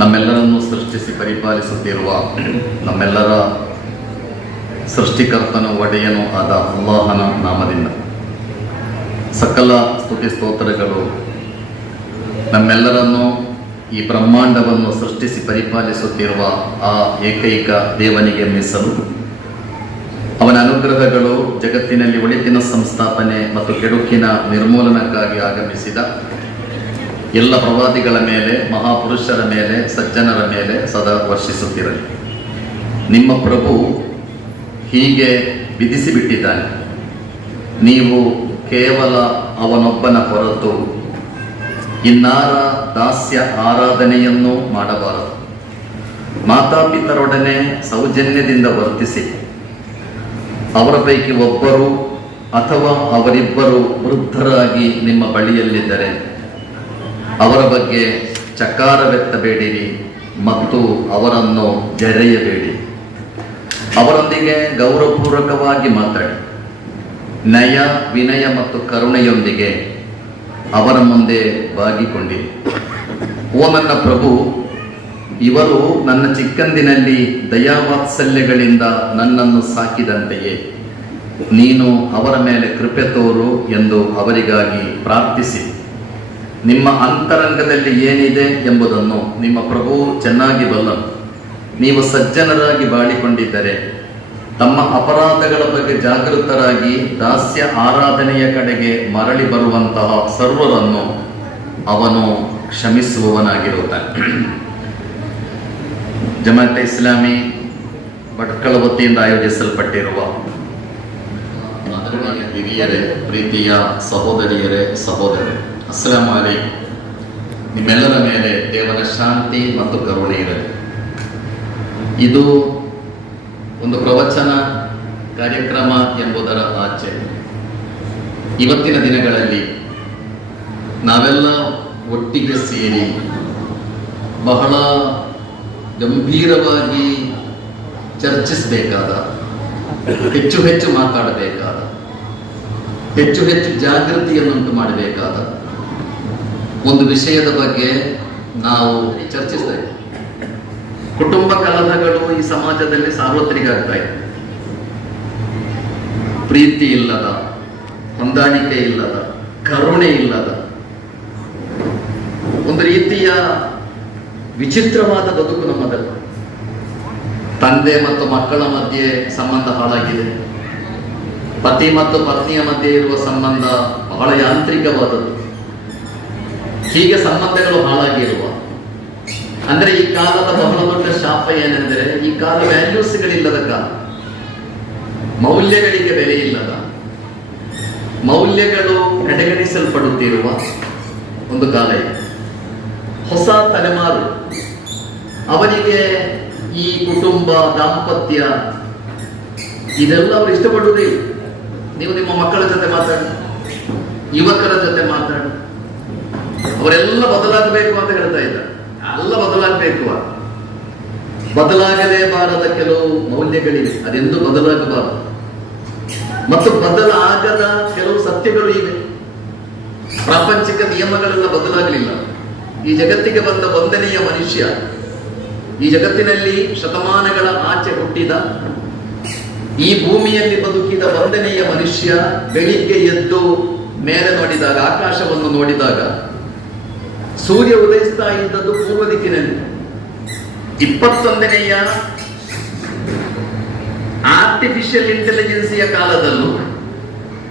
ನಮ್ಮೆಲ್ಲರನ್ನು ಸೃಷ್ಟಿಸಿ ಪರಿಪಾಲಿಸುತ್ತಿರುವ ನಮ್ಮೆಲ್ಲರ ಸೃಷ್ಟಿಕರ್ತನು ಒಡೆಯನು ಆದ ಅಲ್ಲಾಹನ ನಾಮದಿಂದ ಸಕಲ ಸ್ತುತಿ ಸ್ತೋತ್ರಗಳು ನಮ್ಮೆಲ್ಲರನ್ನು ಈ ಬ್ರಹ್ಮಾಂಡವನ್ನು ಸೃಷ್ಟಿಸಿ ಪರಿಪಾಲಿಸುತ್ತಿರುವ ಆ ಏಕೈಕ ದೇವನಿಗೆ ಮೀಸಲು. ಅವನ ಅನುಗ್ರಹಗಳು ಜಗತ್ತಿನಲ್ಲಿ ಒಳಿತಿನ ಸಂಸ್ಥಾಪನೆ ಮತ್ತು ಕೆಡುಕಿನ ನಿರ್ಮೂಲನಕ್ಕಾಗಿ ಆಗಮಿಸಿದ ಎಲ್ಲ ಪ್ರವಾದಿಗಳ ಮೇಲೆ, ಮಹಾಪುರುಷರ ಮೇಲೆ, ಸಜ್ಜನರ ಮೇಲೆ ಸದಾ ವರ್ಷಿಸುತ್ತಿರಲಿ. ನಿಮ್ಮ ಪ್ರಭು ಹೀಗೆ ವಿಧಿಸಿಬಿಟ್ಟಿದ್ದಾನೆ, ನೀವು ಕೇವಲ ಅವನೊಬ್ಬನ ಹೊರತು ಇನ್ನಾರ ದಾಸ್ಯ ಆರಾಧನೆಯನ್ನು ಮಾಡಬಾರದು. ಮಾತಾಪಿತರೊಡನೆ ಸೌಜನ್ಯದಿಂದ ವರ್ತಿಸಿ ಅವರ ಪೈಕಿ ಒಬ್ಬರು ಅಥವಾ ಅವರಿಬ್ಬರು ವೃದ್ಧರಾಗಿ ನಿಮ್ಮ ಬಳಿಯಲ್ಲಿದ್ದರೆ ಅವರ ಬಗ್ಗೆ ಚಕಾರವೆತ್ತಬೇಡಿರಿ ಮತ್ತು ಅವರನ್ನು ಜರೆಯಬೇಡಿ. ಅವರೊಂದಿಗೆ ಗೌರವಪೂರ್ವಕವಾಗಿ ಮಾತಾಡಿ. ನಯ, ವಿನಯ ಮತ್ತು ಕರುಣೆಯೊಂದಿಗೆ ಅವರ ಮುಂದೆ ಬಾಗಿಕೊಂಡಿರಿ. ಓ ನನ್ನ ಪ್ರಭು, ಇವರು ನನ್ನ ಚಿಕ್ಕಂದಿನಲ್ಲಿ ದಯಾವಾತ್ಸಲ್ಯಗಳಿಂದ ನನ್ನನ್ನು ಸಾಕಿದಂತೆಯೇ ನೀನು ಅವರ ಮೇಲೆ ಕೃಪೆ ತೋರು ಎಂದು ಅವರಿಗಾಗಿ ಪ್ರಾರ್ಥಿಸಿ. ನಿಮ್ಮ ಅಂತರಂಗದಲ್ಲಿ ಏನಿದೆ ಎಂಬುದನ್ನು ನಿಮ್ಮ ಪ್ರಭು ಚೆನ್ನಾಗಿ ಬಲ್ಲನು. ನೀವು ಸಜ್ಜನರಾಗಿ ಬಾಳಿಕೊಂಡಿದ್ದರೆ ತಮ್ಮ ಅಪರಾಧಗಳ ಬಗ್ಗೆ ಜಾಗೃತರಾಗಿ ದಾಸ್ಯ ಆರಾಧನೆಯ ಕಡೆಗೆ ಮರಳಿ ಬರುವಂತಹ ಸರ್ವರನ್ನು ಅವನು ಕ್ಷಮಿಸುವವನಾಗಿರುತ್ತಾನೆ. ಜಮಾಅತ್ ಇಸ್ಲಾಮಿ ಭಟ್ಕಳ ವತಿಯಿಂದ ಆಯೋಜಿಸಲ್ಪಟ್ಟಿರುವ ಹಿರಿಯರೇ, ಪ್ರೀತಿಯ ಸಹೋದರಿಯರೇ, ಸಹೋದರರೇ, ಅಸ್ಸಲಾಮು ಅಲೈಕುಂ. ನಿಮ್ಮೆಲ್ಲರ ಮೇಲೆ ದೇವರ ಶಾಂತಿ ಮತ್ತು ಕರುಣೆ ಇರಲಿ. ಇದು ಒಂದು ಪ್ರವಚನ ಕಾರ್ಯಕ್ರಮ ಎಂಬುದರ ಆಚೆ ಇವತ್ತಿನ ದಿನಗಳಲ್ಲಿ ನಾವೆಲ್ಲ ಒಟ್ಟಿಗೆ ಸೇರಿ ಬಹಳ ಗಂಭೀರವಾಗಿ ಚರ್ಚಿಸಬೇಕಾದ, ಹೆಚ್ಚು ಹೆಚ್ಚು ಮಾತಾಡಬೇಕಾದ, ಹೆಚ್ಚು ಹೆಚ್ಚು ಜಾಗೃತಿಯನ್ನುಂಟು ಮಾಡಬೇಕಾದ ಒಂದು ವಿಷಯದ ಬಗ್ಗೆ ನಾವು ಚರ್ಚಿಸ್ತಾ ಇದ್ದೇವೆ. ಕುಟುಂಬ ಕಲಹಗಳು ಈ ಸಮಾಜದಲ್ಲಿ ಸಾರ್ವತ್ರಿಕ ಆಗ್ತಾ ಇದೆ. ಪ್ರೀತಿ ಇಲ್ಲದ, ಹೊಂದಾಣಿಕೆ ಇಲ್ಲದ, ಕರುಣೆ ಇಲ್ಲದ ಒಂದು ರೀತಿಯ ವಿಚಿತ್ರವಾದ ಬದುಕು ನಮ್ಮದಲ್ಲಿ. ತಂದೆ ಮತ್ತು ಮಕ್ಕಳ ಮಧ್ಯೆ ಸಂಬಂಧ ಹಾಳಾಗಿದೆ. ಪತಿ ಮತ್ತು ಪತ್ನಿಯ ಮಧ್ಯೆ ಇರುವ ಸಂಬಂಧ ಬಹಳ ಯಾಂತ್ರಿಕವಾದದ್ದು. ಹೀಗೆ ಸಂಬಂಧಗಳು ಹಾಳಾಗಿರುವ, ಅಂದ್ರೆ ಈ ಕಾಲದ ಬಹಳ ದೊಡ್ಡ ಶಾಪ ಏನೆಂದರೆ ಈ ಕಾಲ ವ್ಯಾಲ್ಯೂಸ್ಗಳಿಲ್ಲದ ಕಾಲ, ಮೌಲ್ಯಗಳಿಗೆ ಬೆಲೆ ಇಲ್ಲದ, ಮೌಲ್ಯಗಳು ಕಡೆಗಣಿಸಲ್ಪಡುತ್ತಿರುವ ಒಂದು ಕಾಲ ಇದೆ. ಹೊಸ ತಲೆಮಾರು ಅವರಿಗೆ ಈ ಕುಟುಂಬ, ದಾಂಪತ್ಯ ಇದೆಲ್ಲ ಅವರು ಇಷ್ಟಪಡುವುದಿಲ್ಲ. ನೀವು ನಿಮ್ಮ ಮಕ್ಕಳ ಜೊತೆ ಮಾತಾಡಿ, ಯುವಕರ ಜೊತೆ ಮಾತಾಡಿ, ಅವರೆಲ್ಲ ಬದಲಾಗಬೇಕು ಅಂತ ಹೇಳ್ತಾ ಇದ್ದಾರೆ. ಎಲ್ಲ ಬದಲಾಗಬೇಕು, ಬದಲಾಗದೇ ಬಾರದ ಕೆಲವು ಮೌಲ್ಯಗಳಿವೆ, ಅದೆಂದು ಬದಲಾಗಬಾರದು. ಮತ್ತು ಬದಲಾಗದ ಕೆಲವು ಸತ್ಯಗಳು ಇವೆ. ಪ್ರಾಪಂಚಿಕ ನಿಯಮಗಳೆಲ್ಲ ಬದಲಾಗಲಿಲ್ಲ. ಈ ಜಗತ್ತಿಗೆ ಬಂದ ಒಂದನೆಯ ಮನುಷ್ಯ, ಈ ಜಗತ್ತಿನಲ್ಲಿ ಶತಮಾನಗಳ ಆಚೆ ಹುಟ್ಟಿದ, ಈ ಭೂಮಿಯಲ್ಲಿ ಬದುಕಿದ ಒಂದನೆಯ ಮನುಷ್ಯ ಬೆಳಿಗ್ಗೆ ಎದ್ದು ಮೇಲೆ ನೋಡಿದಾಗ, ಆಕಾಶವನ್ನು ನೋಡಿದಾಗ ಸೂರ್ಯ ಉದಯಿಸ್ತಾ ಇದ್ದದ್ದು ಪೂರ್ವ ದಿಕ್ಕಿನಲ್ಲಿ. 21ನೆಯ ಆರ್ಟಿಫಿಷಿಯಲ್ ಇಂಟೆಲಿಜೆನ್ಸಿಯ ಕಾಲದಲ್ಲೂ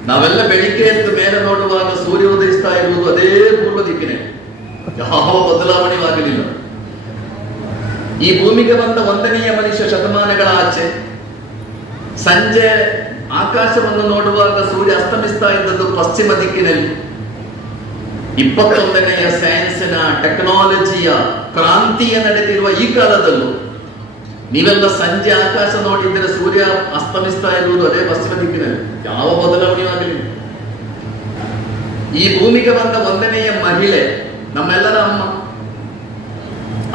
ನಾವೆಲ್ಲ ಬೆಳಿಗ್ಗೆ ಎದ್ದು ಮೇಲೆ ನೋಡುವಾಗ ಸೂರ್ಯ ಉದಯಿಸ್ತಾ ಇರುವುದು ಅದೇ ಪೂರ್ವ ದಿಕ್ಕಿನಲ್ಲಿ. ಯಾವ ಬದಲಾವಣೆಯೂ ಆಗಲಿಲ್ಲ. ಈ ಭೂಮಿಗೆ ಬಂದ 1ನೆಯ ಮನುಷ್ಯ ಶತಮಾನಗಳ ಆಚೆ ಸಂಜೆ ಆಕಾಶವನ್ನು ನೋಡುವಾಗ ಸೂರ್ಯ ಅಸ್ತಮಿಸ್ತಾ ಇದ್ದದ್ದು ಪಶ್ಚಿಮ ದಿಕ್ಕಿನಲ್ಲಿ. 21ನೆಯ ಸೈನ್ಸಿನ, ಟೆಕ್ನಾಲಜಿಯ ಕ್ರಾಂತಿಯ ನಡೆದಿರುವ ಈ ಕಾಲದಲ್ಲೂ ನೀವೆಲ್ಲ ಸಂಜೆ ಆಕಾಶ ನೋಡಿದರೆ ಸೂರ್ಯ ಅಸ್ತಮಿಸ್ತಾ ಇರುವುದು ಅದೇ ಪಶ್ಚಿಮ ದಿಕ್ಕಿನಲ್ಲಿ. ಯಾವ ಬದಲಾವಣೆಯೂ ಆಗಲಿಲ್ಲ. ಈ ಭೂಮಿಗೆ ಬಂದ 1ನೆಯ ಮಹಿಳೆ ನಮ್ಮೆಲ್ಲರ ಅಮ್ಮ.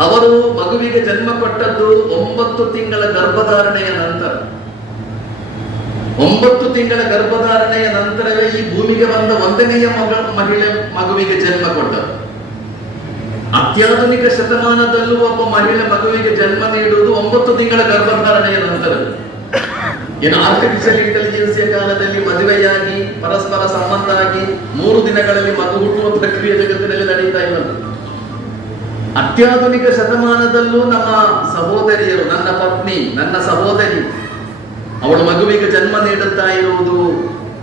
ಅವರು ಮಗುವಿಗೆ ಜನ್ಮ ಕೊಟ್ಟದ್ದು 9 ತಿಂಗಳ ಗರ್ಭಧಾರಣೆಯ ನಂತರ. 9 ತಿಂಗಳ ಗರ್ಭಧಾರಣೆಯ ನಂತರವೇ ಈ ಭೂಮಿಗೆ ಬಂದ 1ನೆಯ ಮಹಿಳೆ ಮಗುವಿಗೆ ಜನ್ಮ ಕೊಟ್ಟರು. ಅತ್ಯಾಧುನಿಕ ಶತಮಾನದಲ್ಲೂ ಒಬ್ಬ ಮಹಿಳೆ ಮಗುವಿಗೆ ಜನ್ಮ ನೀಡುವುದು 9 ತಿಂಗಳ ಗರ್ಭಧಾರಣೆಯ ನಂತರ. ಏನು ಆರ್ಟಿಫಿಷಿಯಲ್ ಇಂಟೆಲಿಜೆನ್ಸಿಯ ಕಾಲದಲ್ಲಿ ಮದುವೆಯಾಗಿ ಪರಸ್ಪರ ಸಂಬಂಧ ಆಗಿ 3 ದಿನಗಳಲ್ಲಿ ಮಗು ಹುಟ್ಟುವ ಪ್ರಕ್ರಿಯೆ ಜಗತ್ತಿನಲ್ಲಿ ನಡೀತಾ ಇಲ್ಲ. ಅತ್ಯಾಧುನಿಕ ಶತಮಾನದಲ್ಲೂ ನಮ್ಮ ಸಹೋದರಿಯರು, ನನ್ನ ಪತ್ನಿ, ನನ್ನ ಸಹೋದರಿ, ಅವಳು ಮಗುವಿಗೆ ಜನ್ಮ ನೀಡುತ್ತಾ ಇರುವುದು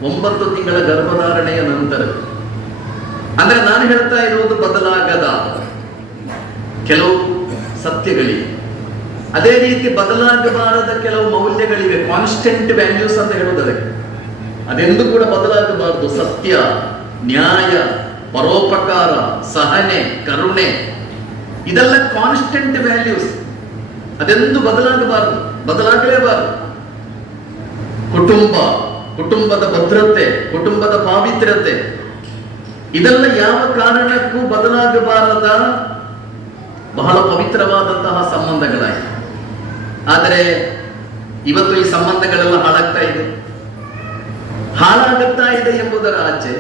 9 ತಿಂಗಳ ಗರ್ಭಧಾರಣೆಯ ನಂತರ. ಅಂದ್ರೆ ನಾನು ಹೇಳ್ತಾ ಇರುವುದು ಬದಲಾಗದ ಕೆಲವು ಸತ್ಯಗಳಿವೆ, ಅದೇ ರೀತಿ ಬದಲಾಗಬಾರದ ಕೆಲವು ಮೌಲ್ಯಗಳಿವೆ. ಕಾನ್ಸ್ಟೆಂಟ್ ವ್ಯಾಲ್ಯೂಸ್ ಅಂತ ಹೇಳುವುದೇ ಅದೆಂದು ಕೂಡ ಬದಲಾಗಬಾರದು. ಸತ್ಯ, ನ್ಯಾಯ, ಪರೋಪಕಾರ, ಸಹನೆ, ಕರುಣೆ, ಇದೆಲ್ಲ ಕಾನ್ಸ್ಟೆಂಟ್ ವ್ಯಾಲ್ಯೂಸ್, ಅದೆಂದು ಬದಲಾಗಬಾರದು, ಬದಲಾಗಲೇಬಾರದು. ಕುಟುಂಬ, ಕುಟುಂಬದ ಭದ್ರತೆ, ಕುಟುಂಬದ ಪಾವಿತ್ರ್ಯತೆ, ಇದೆಲ್ಲ ಯಾವ ಕಾರಣಕ್ಕೂ ಬದಲಾಗಬಾರದ ಬಹಳ ಪವಿತ್ರವಾದಂತಹ ಸಂಬಂಧಗಳಾಗಿವೆ. ಆದರೆ ಇವತ್ತು ಈ ಸಂಬಂಧಗಳೆಲ್ಲ ಹಾಳಾಗುತ್ತಾ ಇದೆ ಎಂಬುದರ ಆಚೆ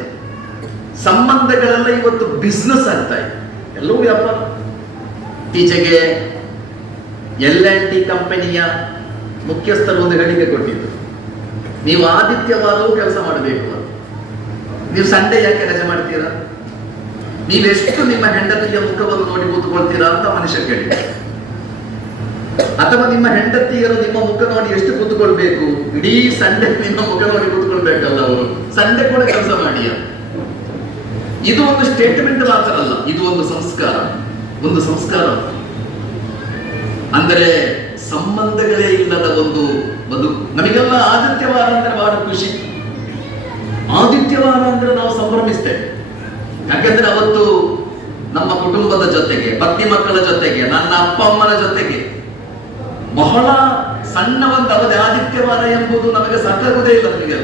ಸಂಬಂಧಗಳೆಲ್ಲ ಇವತ್ತು ಬಿಸ್ನೆಸ್ ಆಗ್ತಾ ಇದೆ, ಎಲ್ಲವೂ ವ್ಯಾಪಾರ. ಇತ್ತೀಚೆಗೆ L&T ಕಂಪನಿಯ ಮುಖ್ಯಸ್ಥರು ಒಂದು ಹೇಳಿಕೆ ಕೊಟ್ಟಿದ್ದು, ನೀವು ಆದಿತ್ಯವಾರವೂ ಕೆಲಸ ಮಾಡಬೇಕು, ನೀವು ಸಂಡೇ ಯಾಕೆ ರಜೆ ಮಾಡ್ತೀರಾ, ನೀವೆಷ್ಟು ನಿಮ್ಮ ಹೆಂಡತಿಯ ಮುಖವನ್ನು ನೋಡಿ ಕೂತ್ಕೊಳ್ತೀರಾ ಅಂತ ಮನುಷ್ಯ ಕೇಳಿ. ಅಥವಾ ನಿಮ್ಮ ಹೆಂಡತಿಯರು ನಿಮ್ಮ ಮುಖ ನೋಡಿ ಎಷ್ಟು ಕೂತ್ಕೊಳ್ಬೇಕು, ಇಡೀ ಸಂಡೆ ನಿಮ್ಮ ಮುಖ ನೋಡಿ ಕೂತ್ಕೊಳ್ಬೇಕಲ್ಲ ಅವರು, ಸಂಡೆ ಕೂಡ ಕೆಲಸ ಮಾಡಿಯ. ಇದು ಒಂದು ಸ್ಟೇಟ್ಮೆಂಟ್ ಮಾತ್ರ ಅಲ್ಲ, ಇದು ಒಂದು ಸಂಸ್ಕಾರ, ಒಂದು ಸಂಸ್ಕಾರ. ಅಂದರೆ ಸಂಬಂಧಗಳೇ ಇಲ್ಲದ ಒಂದು ಬದುಕು. ನಮಗೆಲ್ಲ ಆದಿತ್ಯವಾರ ಅಂದ್ರೆ ಬಹಳ ಖುಷಿ, ಆದಿತ್ಯವಾರ ಅಂದ್ರೆ ನಾವು ಸಂಭ್ರಮಿಸ್ತೇವೆ. ಯಾಕೆಂದ್ರೆ ಅವತ್ತು ನಮ್ಮ ಕುಟುಂಬದ ಜೊತೆಗೆ, ಪತ್ನಿ ಮಕ್ಕಳ ಜೊತೆಗೆ, ನನ್ನ ಅಪ್ಪ ಅಮ್ಮನ ಜೊತೆಗೆ ಬಹಳ ಸಣ್ಣ ಒಂದು ಅವಧಿ ಆದಿತ್ಯವಾರ ಎಂಬುದು ನಮಗೆ ಸಾಕಾಗುವುದೇ ಇಲ್ಲ ನಮಗೆ.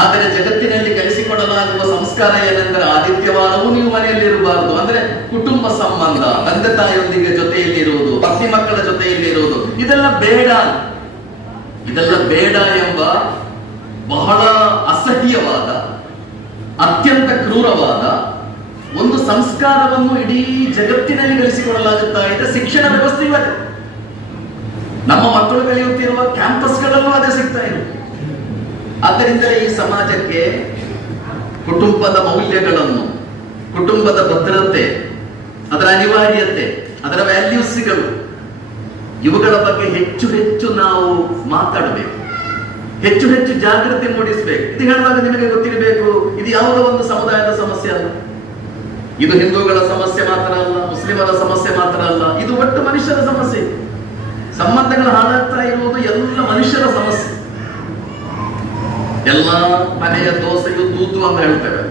ಆದರೆ ಜಗತ್ತಿನಲ್ಲಿ ಕಲಿಸಿಕೊಡಲಾಗುವ ಸಂಸ್ಕಾರ ಏನೆಂದರೆ ಆದಿತ್ಯವಾರವೂ ನೀವು ಮನೆಯಲ್ಲಿ ಇರಬಾರದು. ಅಂದ್ರೆ ಕುಟುಂಬ ಸಂಬಂಧ, ತಂದೆ ತಾಯಿಯೊಂದಿಗೆ ಜೊತೆಯಲ್ಲಿ ಇರುವುದು, ಪತ್ನಿ ಮಕ್ಕಳ ಜೊತೆಯಲ್ಲಿ ಇರುವುದು, ಇದೆಲ್ಲ ಬೇಡ, ಇದೆಲ್ಲ ಬೇಡ ಎಂಬ ಬಹಳ ಅಸಹ್ಯವಾದ, ಅತ್ಯಂತ ಕ್ರೂರವಾದ ಒಂದು ಸಂಸ್ಕಾರವನ್ನು ಇಡೀ ಜಗತ್ತಿನಲ್ಲಿ ಗಳಿಸಿಕೊಳ್ಳಲಾಗುತ್ತಾ ಇದೆ. ಶಿಕ್ಷಣ ವ್ಯವಸ್ಥೆ ಇವತ್ತು ನಮ್ಮ ಮಕ್ಕಳು ಕಲಿಯುತ್ತಿರುವ ಕ್ಯಾಂಪಸ್ಗಳಲ್ಲೂ ಅದೇ ಸಿಗ್ತಾ ಇದೆ. ಆದ್ದರಿಂದಲೇ ಈ ಸಮಾಜಕ್ಕೆ ಕುಟುಂಬದ ಮೌಲ್ಯಗಳನ್ನು, ಕುಟುಂಬದ ಭದ್ರತೆ, ಅದರ ಅನಿವಾರ್ಯತೆ, ಅದರ ವ್ಯಾಲ್ಯೂಸ್ಗಳು, ಇವುಗಳ ಬಗ್ಗೆ ಹೆಚ್ಚು ಹೆಚ್ಚು ನಾವು ಮಾತಾಡಬೇಕು, ಹೆಚ್ಚು ಹೆಚ್ಚು ಜಾಗೃತಿ ಮೂಡಿಸಬೇಕು. ಇದು ಹೇಳುವಾಗ ನಿಮಗೆ ಗೊತ್ತಿರಬೇಕು, ಇದು ಯಾವುದೋ ಒಂದು ಸಮುದಾಯದ ಸಮಸ್ಯೆ ಅಲ್ಲ, ಇದು ಹಿಂದೂಗಳ ಸಮಸ್ಯೆ ಮಾತ್ರ ಅಲ್ಲ, ಮುಸ್ಲಿಮರ ಸಮಸ್ಯೆ ಮಾತ್ರ ಅಲ್ಲ, ಇದು ಒಟ್ಟು ಮನುಷ್ಯರ ಸಮಸ್ಯೆ. ಸಂಬಂಧಗಳು ಹಾಳಾಗ್ತಾ ಇರುವುದು ಎಲ್ಲ ಮನುಷ್ಯರ ಸಮಸ್ಯೆ. ಎಲ್ಲ ಮನೆಯ ದೋಸೆಯು ತೂತು ಅಂತ ಹೇಳ್ತೇವೆ,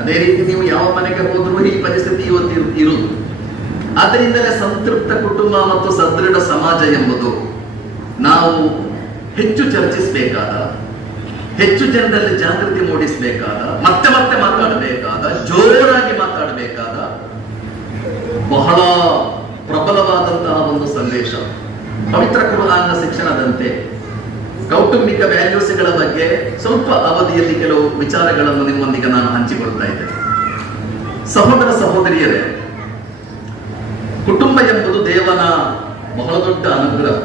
ಅದೇ ರೀತಿ ನೀವು ಯಾವ ಮನೆಗೆ ಹೋದ್ರೂ ಈ ಪರಿಸ್ಥಿತಿ ಇವತ್ತು ಇರುವುದು. ಆದ್ದರಿಂದಲೇ ಸಂತೃಪ್ತ ಕುಟುಂಬ ಮತ್ತು ಸದೃಢ ಸಮಾಜ ಎಂಬುದು ನಾವು ಹೆಚ್ಚು ಚರ್ಚಿಸಬೇಕಾದ, ಹೆಚ್ಚು ಜನರಲ್ಲಿ ಜಾಗೃತಿ ಮೂಡಿಸಬೇಕಾದ, ಮತ್ತೆ ಮತ್ತೆ ಮಾತಾಡಬೇಕಾದ, ಜೋರಾಗಿ ಮಾತಾಡಬೇಕಾದ ಬಹಳ ಪ್ರಬಲವಾದಂತಹ ಒಂದು ಸಂದೇಶ. ಪವಿತ್ರ ಕುರ್ಆನ್ನ ಶಿಕ್ಷಣದಂತೆ ಕೌಟುಂಬಿಕ ವ್ಯಾಲ್ಯೂಸ್ಗಳ ಬಗ್ಗೆ ಸ್ವಲ್ಪ ಅವಧಿಯಲ್ಲಿ ಕೆಲವು ವಿಚಾರಗಳನ್ನು ನಿಮ್ಮೊಂದಿಗೆ ನಾನು ಹಂಚಿಕೊಳ್ತಾ ಇದ್ದೇನೆ. ಸಹೋದರ ಸಹೋದರಿಯರೇ, ಕುಟುಂಬ ಎಂಬುದು ದೇವನ ಬಹಳ ದೊಡ್ಡ ಅನುಗ್ರಹ.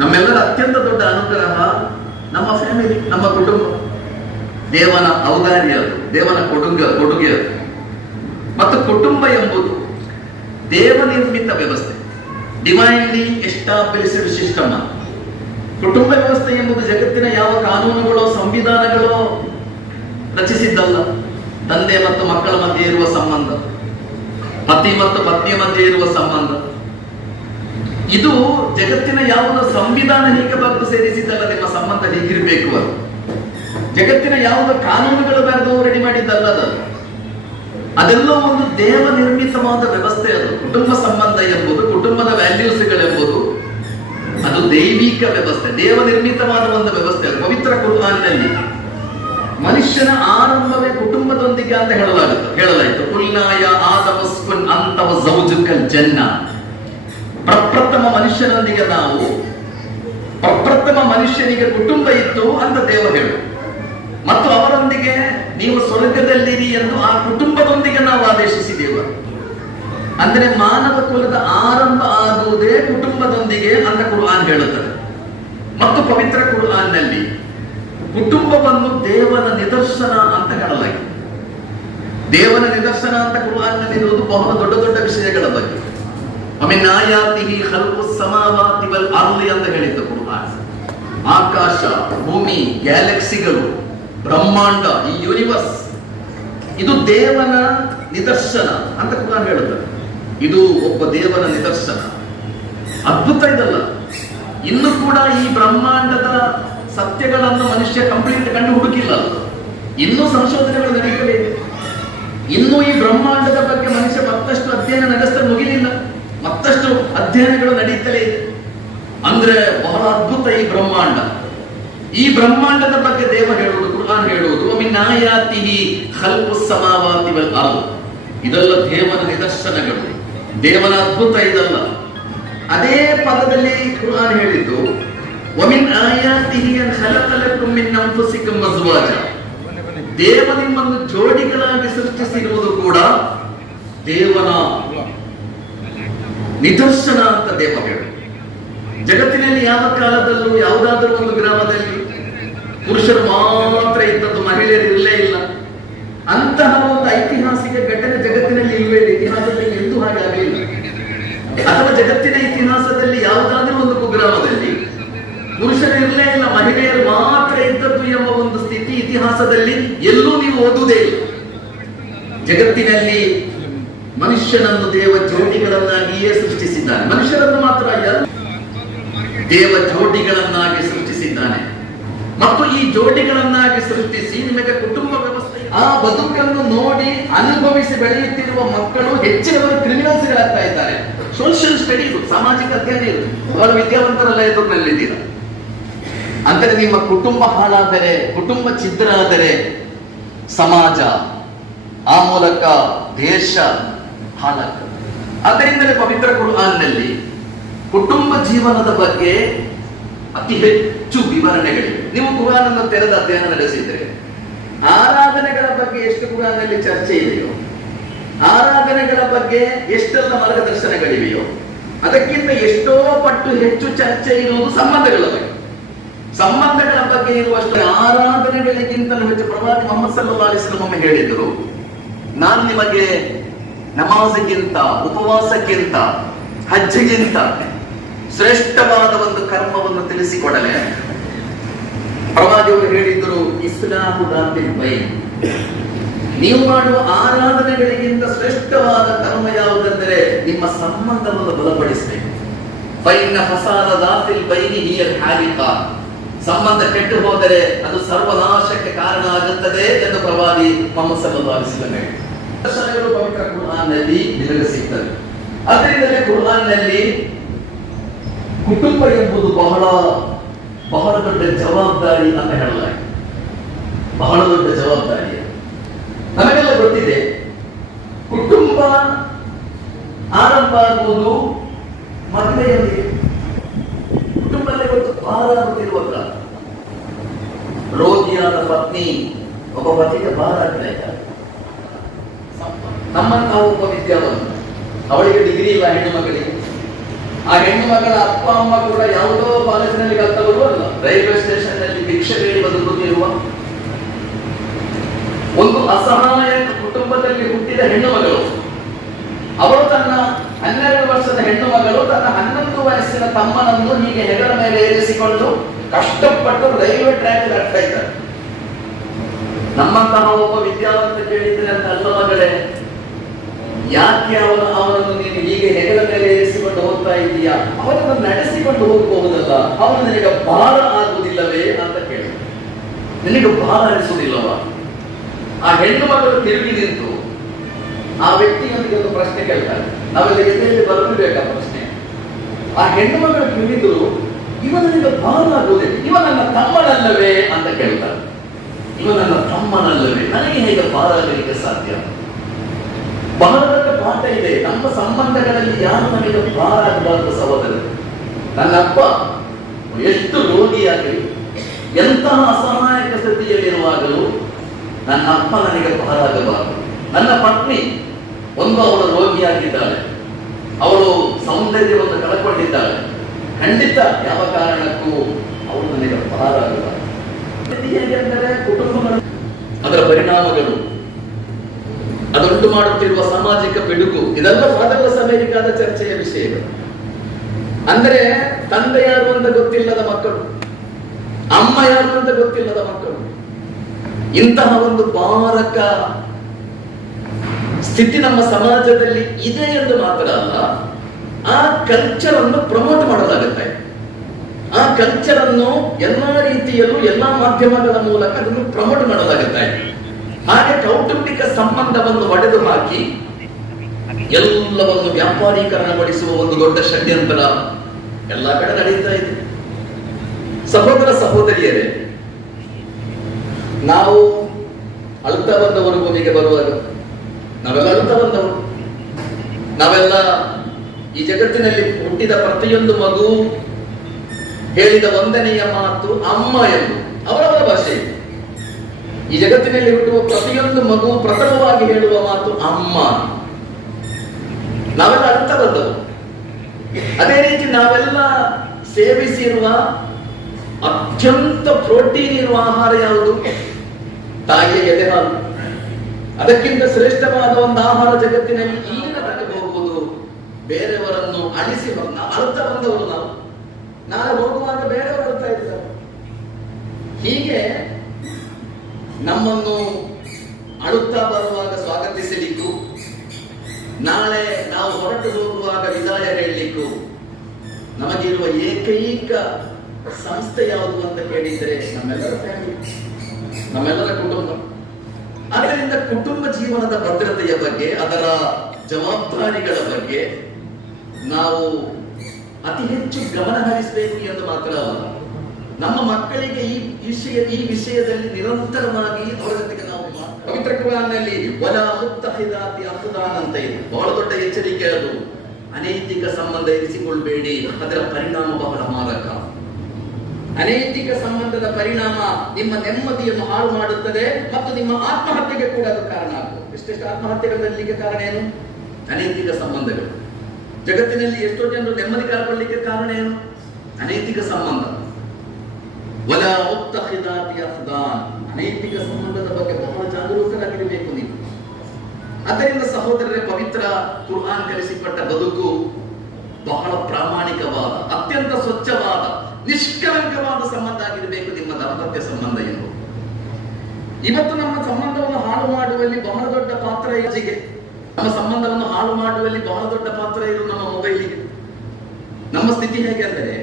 ನಮ್ಮೆಲ್ಲರ ಅತ್ಯಂತ ದೊಡ್ಡ ಅನುಗ್ರಹ ನಮ್ಮ ಫ್ಯಾಮಿಲಿ, ನಮ್ಮ ಕುಟುಂಬ. ದೇವನ ಔದಾರ್ಯ ಅದು, ದೇವನ ಕೊಡುಗೆ ಅದು. ಮತ್ತು ಕುಟುಂಬ ಎಂಬುದು ದೇವನಿರ್ಮಿತ ವ್ಯವಸ್ಥೆ, ಡಿವೈನ್ಲಿ ಎಸ್ಟಾಬ್ಲಿಷ್ಡ್ ಸಿಸ್ಟಮ್. ಕುಟುಂಬ ವ್ಯವಸ್ಥೆ ಎಂಬುದು ಜಗತ್ತಿನ ಯಾವ ಕಾನೂನುಗಳೋ ಸಂವಿಧಾನಗಳೋ ರಚಿಸಿದ್ದಲ್ಲ. ತಂದೆ ಮತ್ತು ಮಕ್ಕಳ ಮಧ್ಯೆ ಇರುವ ಸಂಬಂಧ, ಪತಿ ಮತ್ತು ಪತ್ನಿಯ ಮಧ್ಯೆ ಇರುವ ಸಂಬಂಧ, ಇದು ಜಗತ್ತಿನ ಯಾವುದೋ ಸಂವಿಧಾನ ಹೀಗೆ ಬರೆದು ಸೇರಿಸಿದ್ದಲ್ಲ. ನಿಮ್ಮ ಸಂಬಂಧ ಹೀಗಿರ್ಬೇಕು ಅದು ಜಗತ್ತಿನ ಯಾವುದೋ ಕಾನೂನುಗಳು ಬರೆದು ರೆಡಿ ಮಾಡಿದ್ದಲ್ಲ. ಅದೆಲ್ಲ ಒಂದು ದೇವ ನಿರ್ಮಿತವಾದ ವ್ಯವಸ್ಥೆ. ಅದು ಕುಟುಂಬ ಸಂಬಂಧ ಎಂಬುದು, ಕುಟುಂಬದ ವ್ಯಾಲ್ಯೂಸ್ಗಳೆಂಬುದು ಅದು ದೈವಿಕ ವ್ಯವಸ್ಥೆ, ದೇವ ನಿರ್ಮಿತವಾದ ಒಂದು ವ್ಯವಸ್ಥೆ. ಪವಿತ್ರ ಕುರ್ಆನ್ನಲ್ಲಿ ಮನುಷ್ಯನ ಆರಂಭವೇ ಕುಟುಂಬದೊಂದಿಗೆ ಅಂತ ಹೇಳಲಾಯಿತು. ಕುಲ್ನಾಯ ಆದಮಸ್ಕುನ್ ಅಂತವ ಜೌಜುಕಲ್ ಜನ್ನ. ಪ್ರಪ್ರಥಮ ಮನುಷ್ಯನೊಂದಿಗೆ ಪ್ರಪ್ರಥಮ ಮನುಷ್ಯನಿಗೆ ಕುಟುಂಬ ಇತ್ತು ಅಂತ ದೇವ ಹೇಳು. ಮತ್ತು ಅವರೊಂದಿಗೆ ನೀವು ಸ್ವರ್ಗದಲ್ಲಿರಿ ಎಂದು ಆ ಕುಟುಂಬದೊಂದಿಗೆ ನಾವು ಆದೇಶಿಸಿದೆವು. ಅಂದ್ರೆ ಮಾನವ ಕುಲದ ಆರಂಭ ಆಗುವುದೇ ಕುಟುಂಬದೊಂದಿಗೆ ಅಂತ ಕುರ್ಆನ್ ಹೇಳುತ್ತದೆ. ಮತ್ತು ಪವಿತ್ರ ಕುರ್ಆನ್ನಲ್ಲಿ ಕುಟುಂಬವನ್ನು ದೇವನ ನಿದರ್ಶನ ಅಂತ ಹೇಳಲಾಗಿದೆ. ದೇವನ ನಿದರ್ಶನ ಅಂತ ಕುರ್ಆನ್ನಲ್ಲಿ ಇರುವುದು ಬಹಳ ದೊಡ್ಡ ದೊಡ್ಡ ವಿಷಯಗಳ ಬಗ್ಗೆ. ಮಿನ್ ಆಯಾತಿಹಿ ಖಲ್ಕುಸ್ ಸಮಾವಾತಿ ವಲ್ ಅರ್ದಿ ಅಂತ ಹೇಳಿದ್ದು ಕುರ್ಆನ್. ಆಕಾಶ, ಭೂಮಿ, ಗ್ಯಾಲಕ್ಸಿಗಳು, ಬ್ರಹ್ಮಾಂಡ, ಈ ಯೂನಿವರ್ಸ್, ಇದು ದೇವನ ನಿದರ್ಶನ ಅಂತ ಕುರ್ಆನ್ ಹೇಳುತ್ತದೆ. ಇದು ಒಬ್ಬ ದೇವನ ನಿದರ್ಶನ. ಅದ್ಭುತ ಇದಲ್ಲ. ಇನ್ನು ಕೂಡ ಈ ಬ್ರಹ್ಮಾಂಡದ ಸತ್ಯಗಳನ್ನು ಮನುಷ್ಯ ಕಂಪ್ಲೀಟ್ ಕಂಡು ಹುಡುಕಿಲ್ಲ. ಇನ್ನೂ ಸಂಶೋಧನೆಗಳು ನಡೀತಲೇ ಇದೆ. ಇನ್ನೂ ಈ ಬ್ರಹ್ಮಾಂಡದ ಬಗ್ಗೆ ಮನುಷ್ಯ ಮತ್ತಷ್ಟು ಅಧ್ಯಯನ ನಡೆಸಲು ಮುಗಿಲಿಲ್ಲ. ಮತ್ತಷ್ಟು ಅಧ್ಯಯನಗಳು ನಡೀತಲೇ ಇದೆ. ಅಂದ್ರೆ ಬಹಳ ಅದ್ಭುತ ಈ ಬ್ರಹ್ಮಾಂಡ. ಈ ಬ್ರಹ್ಮಾಂಡದ ಬಗ್ಗೆ ದೇವ ಹೇಳುವುದು, ಕುರ್ಆನ್ ಹೇಳುವುದು ಮಿನ್ ಆಯಾತಿಹಿ ಖಲ್ಕುಸ್ ಸಮಾವಾತಿ ವಲ್ ಅರ್ದ್. ಇದೆಲ್ಲ ದೇವನ ನಿದರ್ಶನಗಳು, ದೇವನ ಅದ್ಭುತ ಇದಲ್ಲ. ಅದೇ ಪದದಲ್ಲಿ ಕುರ್ಆನ್ ಹೇಳಿದ್ದು ವಮಿನ್ ಆಯಾತಿಹಿ ಅನ್ ಖಲಕ ಲಕುಮ್ ಮಿನ್ ಅನ್ಫುಸಿಕುಮ್ ಅಜ್ವಾಜ. ದೇವ ನಿಮ್ಮನ್ನು ಜೋಡಿಗಳಾಗಿ ಸೃಷ್ಟಿಸಿರುವುದು ಕೂಡ ದೇವನ ನಿದರ್ಶನ ಅಂತ ದೇವ ಹೇಳು. ಜಗತ್ತಿನಲ್ಲಿ ಯಾವ ಕಾಲದಲ್ಲೂ ಯಾವುದಾದರೂ ಒಂದು ಗ್ರಾಮದಲ್ಲಿ ಪುರುಷರು ಮಾತ್ರ ಇದ್ದದ್ದು, ಮಹಿಳೆಯರು ಇರಲೇ ಇಲ್ಲ. ಅಂತಹ ಒಂದು ಐತಿಹಾಸಿಕ ಘಟನೆ ಜಗತ್ತಿನಲ್ಲಿ ಇಲ್ಲವೇ ಇಲ್ಲ. ಇತಿಹಾಸದಲ್ಲಿ ಎಂದೂ ಹಾಗೆ ಆಗಲಿಲ್ಲ. ಅಥವಾ ಜಗತ್ತಿನ ಇತಿಹಾಸದಲ್ಲಿ ಯಾವುದಾದ್ರೂ ಒಂದು ಕುಗ್ರಾಮದಲ್ಲಿ ಪುರುಷರು ಇರಲೇ ಇಲ್ಲ, ಮಹಿಳೆಯರು ಮಾತ್ರ ಇದ್ದದ್ದು ಎಂಬ ಒಂದು ಸ್ಥಿತಿ ಇತಿಹಾಸದಲ್ಲಿ ಎಲ್ಲೂ ನೀವು ಓದುವುದೇ ಇಲ್ಲ. ಜಗತ್ತಿನಲ್ಲಿ ಮನುಷ್ಯನನ್ನು ದೇವ ಜೋಡಿಗಳನ್ನಾಗಿಯೇ ಸೃಷ್ಟಿಸಿದ್ದಾನೆ. ಮನುಷ್ಯರನ್ನು ಮಾತ್ರ ಅಲ್ಲ, ದೇವ ಜೋಡಿಗಳನ್ನಾಗಿ ಸೃಷ್ಟಿಸಿದ್ದಾನೆ. ಮತ್ತು ಈ ಜೋಡಿಗಳನ್ನಾಗಿ ಸೃಷ್ಟಿಸಿ ನಿಮಗೆ ಕುಟುಂಬ ವ್ಯವಸ್ಥೆ, ಆ ಬದುಕನ್ನು ನೋಡಿ ಅನುಭವಿಸಿ ಬೆಳೆಯುತ್ತಿರುವ ಮಕ್ಕಳು ಹೆಚ್ಚಿನವರು ಕ್ರಿಮಿನಲ್ಸ್ಗಳಾಗ್ತಾ ಇದ್ದಾರೆ. ಸೋಷಿಯಲ್ ಸ್ಟಡಿ ಇದು, ಸಾಮಾಜಿಕ ಅಧ್ಯಯನ ಇದು. ಅವರು ವಿದ್ಯಾವಂತರೆಲ್ಲ ಎದುರಿನಲ್ಲಿದ್ದೀರ. ಅಂದರೆ ನಿಮ್ಮ ಕುಟುಂಬ ಹಾಳಾದರೆ, ಕುಟುಂಬ ಛಿದ್ರ ಆದರೆ ಸಮಾಜ, ಆ ಮೂಲಕ ದೇಶ ಹಾಳಾಗ್ತದೆ. ಅದರಿಂದಲೇ ಪವಿತ್ರ ಕುರ್ಆನ್ನಲ್ಲಿ ಕುಟುಂಬ ಜೀವನದ ಬಗ್ಗೆ ಅತಿ ಹೆಚ್ಚು ವಿವರಣೆಗಳಿವೆ. ನೀವು ಕುರ್ಆನ್ ಅನ್ನು ತೆರೆದ ಅಧ್ಯಯನ ನಡೆಸಿದ್ರೆ ಆರಾಧನೆಗಳ ಬಗ್ಗೆ ಎಷ್ಟು ಕುರ್ಆನ್ನಲ್ಲಿ ಚರ್ಚೆ ಇದೆಯೋ, ಆರಾಧನೆಗಳ ಬಗ್ಗೆ ಎಷ್ಟೆಲ್ಲ ಮಾರ್ಗದರ್ಶನಗಳಿವೆಯೋ, ಅದಕ್ಕಿಂತ ಎಷ್ಟೋ ಪಟ್ಟು ಹೆಚ್ಚು ಚರ್ಚೆ ಇರುವುದು ಸಂಬಂಧಗಳ ಬಗ್ಗೆ. ಸಂಬಂಧಗಳ ಬಗ್ಗೆ ಇರುವಷ್ಟು ಆರಾಧನೆಗಳಿಗಿಂತಲೂ ಹೆಚ್ಚು ಪ್ರವಾದಿ ಮುಹಮ್ಮದ್ ಸಲ್ಲಲ್ಲಾಹು ಅಲೈಹಿ ವಸಲ್ಲಂ ಹೇಳಿದರು, ನಾನು ನಿಮಗೆ ನಮಾಜಿಗಿಂತ, ಉಪವಾಸಕ್ಕಿಂತ, ಹಜ್ಜಿಗಿಂತ ಶ್ರೇಷ್ಠವಾದ ಒಂದು ಕರ್ಮವನ್ನು ತಿಳಿಸಿಕೊಡಲೆ. ಪ್ರವಾದಿಯವರು ಹೇಳಿದ್ರು, ಇಸ್ಲಾಮು ದಾತಿಲ್ ಬೈನ್. ನೀವು ಮಾಡುವ ಆರಾಧನೆಗಳಿಗಿಂತ ಶ್ರೇಷ್ಠವಾದ ಕರ್ಮ ಯಾವುದೆಂದರೆ ನಿಮ್ಮ ಸಂಬಂಧವನ್ನು ಬಲಪಡಿಸಬೇಕು. ಫೈನ್ನ ಫಸಾದ ದಾತಿಲ್ ಬೈನಿ ಹಿಯಲ್ ಹಾಲಿಕಾ. ಸಂಬಂಧ ಕೆಟ್ಟು ಹೋದರೆ ಅದು ಸರ್ವನಾಶಕ್ಕೆ ಕಾರಣ ಆಗುತ್ತದೆ ಎಂದು ಪ್ರವಾದಿ ಮುಹಮ್ಮದ್ ಸಲ್ಲಲ್ಲಾಹು ಅಲೈಹಿ ವಸಲ್ಲಂ ಹೇಳಿದರು. ಪವಿತ್ರ ಕುರ್ಆನ್ನಲ್ಲಿ ನಿಮಗೆ ಸಿಗ್ತದೆ. ಅದರಿಂದಲೇ ಕುರ್ಆನ್ನಲ್ಲಿ ಕುಟುಂಬ ಎಂಬುದು ಬಹಳ ಬಹಳ ದೊಡ್ಡ ಜವಾಬ್ದಾರಿ ಅಂತ ಹೇಳಲಾಗಿದೆ. ಬಹಳ ದೊಡ್ಡ ಜವಾಬ್ದಾರಿ. ನಮಗೆಲ್ಲ ಗೊತ್ತಿದೆ, ಕುಟುಂಬ ಆರಂಭ ಆಗುವುದು ಮದುವೆಯೊಂದಿಗೆ. ಕುಟುಂಬದಲ್ಲಿ ಗೊತ್ತು ಭಾರ ಆಗುತ್ತಿರುವಾಗ ರೋಗಿಯಾದ ಪತ್ನಿ ಒಬ್ಬ ಪತಿಗೆ ಭಾರ ಆಗ್ತಾ ಇದ್ದಾರೆ. ನಮ್ಮಂತಹ ಒಬ್ಬ ವಿದ್ಯಾವಂತ, ಅವಳಿಗೆ ಡಿಗ್ರಿ ಇಲ್ಲ ಹೆಣ್ಣು ಮಗಳಿಗೆ. ಆ ಹೆಣ್ಣು ಮಗಳ ಅಪ್ಪ ಅಮ್ಮ ಕೂಡ ಯಾವುದೋ ಕಾಲೇಜಿನಲ್ಲಿ ಕಲ್ತವರು ಅಲ್ಲ, ರೈಲ್ವೆ ಸ್ಟೇಷನ್ ನಲ್ಲಿ ಭಿಕ್ಷೆ ಬೇಡಿ ಬದುಕುತ್ತಿರುವ ಒಂದು ಅಸಹಾಯಕ ಕುಟುಂಬದಲ್ಲಿ ಹುಟ್ಟಿದ ಹೆಣ್ಣು ಮಗಳು. ಅವಳು ತನ್ನ 12 ವರ್ಷದ ಹೆಣ್ಣು ಮಗಳು ತನ್ನ 11 ವಯಸ್ಸಿನ ತಮ್ಮನನ್ನು ಹೀಗೆ ಹೆಗಲ ಮೇಲೆ ಏರಿಸಿಕೊಂಡು ಕಷ್ಟಪಟ್ಟು ರೈಲ್ವೆ ಟ್ರ್ಯಾಕ್ ಆಗ್ತಾ ಇದ್ದಾರೆ. ನಮ್ಮಂತಹ ಒಬ್ಬ ವಿದ್ಯಾವಂತ ಕೇಳಿದ್ರೆ ಅಂತ ಅಲ್ಲ ಮಗಳೇ, ಯಾಕೆ ಅವನನ್ನು ನೀನು ಹೀಗೆ ಹೆಗಲ ಮೇಲೆ ಏರಿಸಿಕೊಂಡು ಹೋಗ್ತಾ ಇದೀಯಾ? ಅವನನ್ನು ನಡೆಸಿಕೊಂಡು ಹೋಗಬಹುದಲ್ಲ, ಅವನು ನಿನಗೆ ಭಾರ ಆಗುವುದಿಲ್ಲವೇ ಅಂತ ಕೇಳಿ. ನಿನಗೆ ಭಾರ ಅನಿಸುವುದಿಲ್ಲವ? ಆ ಹೆಣ್ಣು ಮಗಳು ತಿರುಗಿ ನಿಂತು ಆ ವ್ಯಕ್ತಿಯೊಂದಿಗೆ ಒಂದು ಪ್ರಶ್ನೆ ಕೇಳ್ತಾರೆ. ನಾವೆಲ್ಲ ಎದೆಯಲ್ಲಿ ಬರಬೇಕಾ ಪ್ರಶ್ನೆ. ಆ ಹೆಣ್ಣು ಮಗಳು ತಿಳಿದ್ರು, ಇವ ನನಗೆ ಭಾರ ಆಗುವುದಿಲ್ಲ, ಇವ ನನ್ನ ತಮ್ಮನಲ್ಲವೇ ಅಂತ ಕೇಳ್ತಾರೆ. ಇವ ನನ್ನ ತಮ್ಮನಲ್ಲವೇ, ನನಗೆ ಹೇಗೆ ಭಾರ ಆಗಲಿಕ್ಕೆ ಸಾಧ್ಯ? ಬಹಳ ದೊಡ್ಡ ಪಾಠ ಇದೆ. ನಮ್ಮ ಸಂಬಂಧಗಳಲ್ಲಿ ಯಾರು ನಮಗೆ ಭಾರ ಆಗಬಾರದು ಸಹೋದರರು. ನನ್ನ ಅಪ್ಪ ಎಷ್ಟು ರೋಗಿಯಾಗಲಿ, ಎಂತಹ ಅಸಹಾಯಕ ಸ್ಥಿತಿಯಲ್ಲಿರುವಾಗಲೂ ನನ್ನ ಅಪ್ಪ ನನಗೆ ಪಾರಾಗಬಾರದು. ನನ್ನ ಪತ್ನಿ ಅವಳು ರೋಗಿಯಾಗಿದ್ದಾಳೆ, ಅವಳು ಸೌಂದರ್ಯವನ್ನು ಕಳಕೊಂಡಿದ್ದಾಳೆ, ಖಂಡಿತ ಯಾವ ಕಾರಣಕ್ಕೂ ಅವಳು ನನಗೆ ಪಾರಾಗಬಾರದು. ಹೇಗೆಂದರೆ ಕುಟುಂಬಗಳು, ಅದರ ಪರಿಣಾಮಗಳು, ಅದುಂಟು ಮಾಡುತ್ತಿರುವ ಸಾಮಾಜಿಕ ಪಿಡುಗು, ಇದೆಲ್ಲ ಫಾದರ್ಲೆಸ್ ಅಮೆರಿಕಾದ ಚರ್ಚೆಯ ವಿಷಯಗಳು. ಅಂದರೆ ತಂದೆ ಯಾರು ಅಂತ ಗೊತ್ತಿಲ್ಲದ ಮಕ್ಕಳು, ಅಮ್ಮ ಯಾರು ಅಂತ ಗೊತ್ತಿಲ್ಲದ ಮಕ್ಕಳು, ಇಂತಹ ಒಂದು ಮಾರಕ ಸ್ಥಿತಿ ನಮ್ಮ ಸಮಾಜದಲ್ಲಿ ಇದೆ ಎಂದು ಮಾತ್ರ ಅಲ್ಲ, ಆ ಕಲ್ಚರ್ ಅನ್ನು ಪ್ರಮೋಟ್ ಮಾಡಲಾಗುತ್ತೆ. ಆ ಕಲ್ಚರ್ ಅನ್ನು ಎಲ್ಲಾ ರೀತಿಯಲ್ಲೂ ಎಲ್ಲಾ ಮಾಧ್ಯಮಗಳ ಮೂಲಕ ಅದನ್ನು ಪ್ರಮೋಟ್ ಮಾಡಲಾಗುತ್ತೆ. ಹಾಗೆ ಕೌಟುಂಬಿಕ ಸಂಬಂಧವನ್ನು ಒಡೆದು ಹಾಕಿ ಎಲ್ಲವನ್ನು ವ್ಯಾಪಾರೀಕರಣಗೊಳಿಸುವ ಒಂದು ದೊಡ್ಡ ಷಡ್ಯಂತ್ರ ಎಲ್ಲ ಕಡೆ ನಡೆಯುತ್ತಾ ಇದೆ. ಸಹೋದರ ಸಹೋದರಿಯರೇ, ನಾವು ಅಳ್ತಾ ಬಂದವರು ಭೂಮಿಗೆ ಬರುವಾಗ ನಾವೆಲ್ಲ ಅಳ್ತಾ ಬಂದವರು. ನಾವೆಲ್ಲ ಈ ಜಗತ್ತಿನಲ್ಲಿ ಹುಟ್ಟಿದ ಪ್ರತಿಯೊಂದು ಮಗು ಹೇಳಿದ ಒಂದನೆಯ ಮಾತು ಅಮ್ಮ ಎಂದು ಅವರವರ ಭಾಷೆ. ಈ ಜಗತ್ತಿನಲ್ಲಿ ಹುಟ್ಟುವ ಪ್ರತಿಯೊಂದು ಮಗು ಪ್ರಥಮವಾಗಿ ಹೇಳುವ ಮಾತು ಅಮ್ಮ. ನಾವೆಲ್ಲ ಅರ್ಥ ಬಂದವು. ಅದೇ ರೀತಿ ನಾವೆಲ್ಲ ಸೇವಿಸಿರುವ ಅತ್ಯಂತ ಪ್ರೋಟೀನ್ ಇರುವ ಆಹಾರ ಯಾವುದು? ತಾಯಿಯ ಎದೆ ಹಾಲು. ಅದಕ್ಕಿಂತ ಶ್ರೇಷ್ಠವಾದ ಒಂದು ಆಹಾರ ಜಗತ್ತಿನಲ್ಲಿ ಈಗಿನ ತನಕ ಹೋಗುವುದು ಬೇರೆಯವರನ್ನು ಅಳಿಸಿ ಅರ್ಥ ಬಂದವರು ನಾವು. ನಾಳೆ ಹೋಗುವಾಗ ಬೇರೆಯವರು ಅರ್ಥ ಇರ್ತಾರೆ. ಹೀಗೆ ನಮ್ಮನ್ನು ಅಳುತ್ತಾ ಬರುವಾಗ ಸ್ವಾಗತಿಸಲಿಕ್ಕೂ, ನಾಳೆ ನಾವು ಹೊರಟು ಹೋಗುವಾಗ ವಿದಾಯ ಹೇಳಲಿಕ್ಕೂ ನಮಗಿರುವ ಏಕೈಕ ಸಂಸ್ಥೆ ಯಾವುದು ಅಂತ ಕೇಳಿದರೆ ನಮ್ಮೆಲ್ಲರ ಫ್ಯಾಮಿಲಿ, ನಮ್ಮೆಲ್ಲರ ಕುಟುಂಬ. ಆದ್ದರಿಂದ ಕುಟುಂಬ ಜೀವನದ ಭದ್ರತೆಯ ಬಗ್ಗೆ, ಅದರ ಜವಾಬ್ದಾರಿಗಳ ಬಗ್ಗೆ ನಾವು ಅತಿ ಹೆಚ್ಚು ಗಮನ ಹರಿಸಬೇಕು ಎಂದು ಮಾತ್ರ ಅಲ್ಲ, ನಮ್ಮ ಮಕ್ಕಳಿಗೆ ಈ ವಿಷಯದಲ್ಲಿ ನಿರಂತರವಾಗಿ ಅವರ ಜೊತೆಗೆ ನಾವು ಪವಿತ್ರ ಕುರಾನ್ನಲ್ಲಿ ವಲಾ ಮುತ್ತಖಿದಾತಿ ಅಖ್ದಾನ್ ಅಂತ ಇದೆ. ಬಹಳ ದೊಡ್ಡ ಎಚ್ಚರಿಕೆ ಅದು. ಅನೈತಿಕ ಸಂಬಂಧ ಇರಿಸಿಕೊಳ್ಬೇಡಿ, ಅದರ ಪರಿಣಾಮ ಬಹಳ ಮಾರಕ. ಅನೈತಿಕ ಸಂಬಂಧದ ಪರಿಣಾಮ ನಿಮ್ಮ ನೆಮ್ಮದಿಯನ್ನು ಹಾಳು ಮಾಡುತ್ತದೆ ಮತ್ತು ನಿಮ್ಮ ಆತ್ಮಹತ್ಯೆಗೆ ಕೂಡ ಅದು ಕಾರಣ ಆಗುತ್ತದೆ. ಎಷ್ಟೆಷ್ಟು ಆತ್ಮಹತ್ಯೆಗಳಿಗೆ ಕಾರಣ ಏನು? ಅನೈತಿಕ ಸಂಬಂಧಗಳು. ಜಗತ್ತಿನಲ್ಲಿ ಎಷ್ಟೋ ಜನರು ನೆಮ್ಮದಿ ಕಳ್ಕೊಳ್ಳಿಕ್ಕೆ ಕಾರಣ ಏನು? ಅನೈತಿಕ ಸಂಬಂಧ. ವಲಾ ಮುತ್ತಖಿದಾತಿ ಅಖ್ದಾನ್, ಅನೈತಿಕ ಸಂಬಂಧದ ಬಗ್ಗೆ ಬಹಳ ಜಾಗರೂಕರಾಗಿರಬೇಕು ನೀವು. ಆದ್ದರಿಂದ ಸಹೋದರರೇ, ಪವಿತ್ರ ಕುರ್ಆನ್ ಕಲಿಸಿಕೊಟ್ಟ ಬದುಕು ಬಹಳ ಪ್ರಾಮಾಣಿಕವಾದ, ಅತ್ಯಂತ ಸ್ವಚ್ಛವಾದ, ನಿಷ್ಕಲಂಕವಾದ ಸಂಬಂಧ ಆಗಿರಬೇಕು ನಿಮ್ಮ ದಾಂಪತ್ಯ ಸಂಬಂಧ ಎಂದು. ಇವತ್ತು ನಮ್ಮ ಸಂಬಂಧವನ್ನು ಹಾಳು ಮಾಡುವಲ್ಲಿ ಬಹಳ ದೊಡ್ಡ ಪಾತ್ರ ಇದೆ. ನಮ್ಮ ಸಂಬಂಧವನ್ನು ಹಾಳು ಮಾಡುವಲ್ಲಿ ಬಹಳ ದೊಡ್ಡ ಪಾತ್ರ ಇರು ನಮ್ಮ ಮೊಬೈಲಿಗೆ. ನಮ್ಮ ಸ್ಥಿತಿ ಹೇಗೆ ಅಂದರೆ,